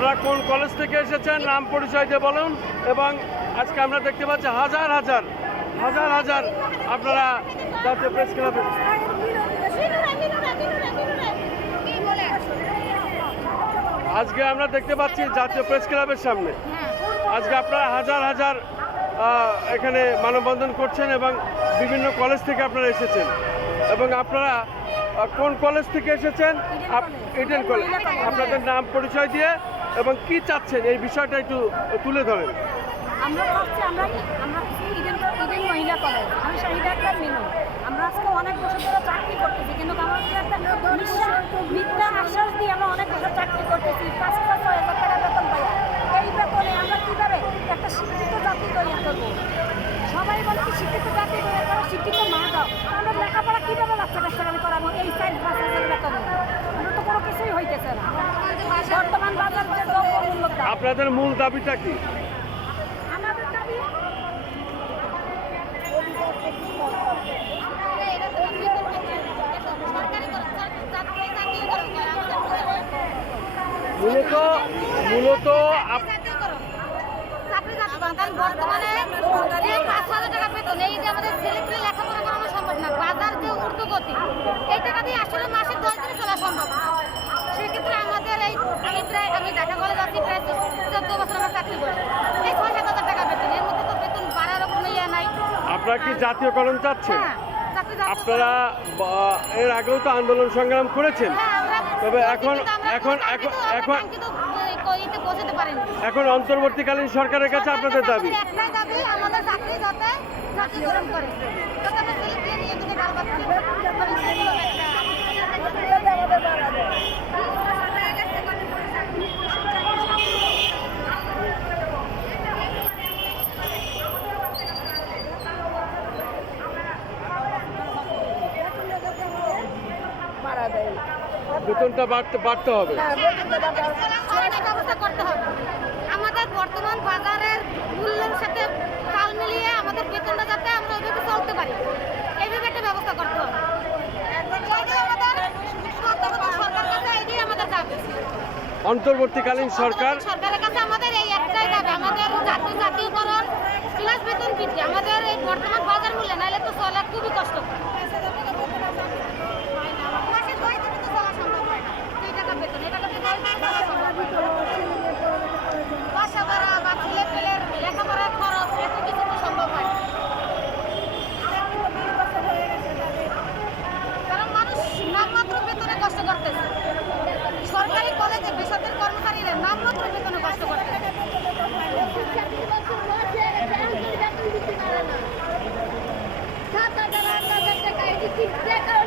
আপনারা কোন কলেজ থেকে এসেছেন নাম পরিচয় দিয়ে বলুন এবং আজকে আমরা দেখতে পাচ্ছি হাজার হাজার হাজার হাজার আপনারা জাতীয় প্রেস ক্লাবে আজকে আমরা দেখতে পাচ্ছি জাতীয় প্রেস ক্লাবের সামনে। আজকে আপনারা হাজার হাজার এখানে মানববন্ধন করছেন এবং বিভিন্ন কলেজ থেকে আপনারা এসেছেন। এবং আপনারা কোন কলেজ থেকে এসেছেন? কলেজ। আপনাদের নাম পরিচয় দিয়ে এবং কি চাচ্ছেন? এই বিষয়টা একটু তুলে ধরেন। আমরা ভাবছি, আমরা আমরা ইডেন ইডেন মহিলা কলেজ আমি শাহিদা একটা মিনু আমরা আজকে অনেক বছর ধরে চাকরি করতেছি, কিন্তু আমাদের একটা মিথ্যা আশ্বাস দিয়ে আমরা অনেক বছর চাকরি করতেছি। পাঁচ পাঁচ ছয় হাজার টাকা বেতন পাই। এই বেতনে আমরা কীভাবে একটা শিক্ষিত জাতি তৈরি করব? সবাই বলে কি শিক্ষিত জাতি তৈরি করো শিক্ষিত মা দাও আমরা লেখাপড়া কীভাবে বাচ্চা কাচ্চাকে করাবো? এই সাইড পাঁচ হাজার বেতনে। আমরা তো কোনো কিছুই হইতেছে না বর্তমান বাজার যে দ্রব্য মূল্যের দাম আপনাদের মূল দাবিটা কি? মূলত মূলত বর্তমানে পাঁচ হাজার টাকা বেতন এই যে আমাদের ছেলে লেখাপড়া করানো সম্ভব না বাজার যে ঊর্ধ্বগতি এই টাকা দিয়ে আসলে মাসে দশ দিনে চলা সম্ভব না সেক্ষেত্রে আমাদের এই আমি প্রায় আমি ঢাকা কলেজ আছি প্রায় চোদ্দ বছর আমার চাকরি করি এই ছয় সাত হাজার টাকা বেতন এর মধ্যে তো বেতন বাড়ারও কোনো ইয়ে নাই আপনারা কি জাতীয়করণ চাচ্ছেন? হ্যাঁ। আপনারা এর আগেও তো আন্দোলন সংগ্রাম করেছেন। হ্যাঁ, তবে এখন এখন এখন এখন এখন অন্তর্বর্তীকালীন সরকারের কাছে আপনাদের দাবি? আমাদের দাবি আমাদের চাকরি যাতে জাতীয়করণ করে যাতে আমরা ছেলে পেলে নিয়ে যদি কারও কাছে মানে সেগুলো বেতনটা বাড়তে বাড়তে হবে। করতে হবে। আমাদের বর্তমান বাজারের মূল্যের সাথে তাল মিলিয়ে আমাদের বেতনটা যাতে আমরা ওইভাবে চলতে পারি। এইভাবে একটা ব্যবস্থা করতে হবে। অন্তর্বর্তীকালীন সরকার সরকারের কাছে আমাদের এই একটাই দাবি। আমাদের জাতীয় জাতীয়করণ প্লাস বেতন বৃদ্ধি। আমাদের এই বর্তমান বাজার Keep that up.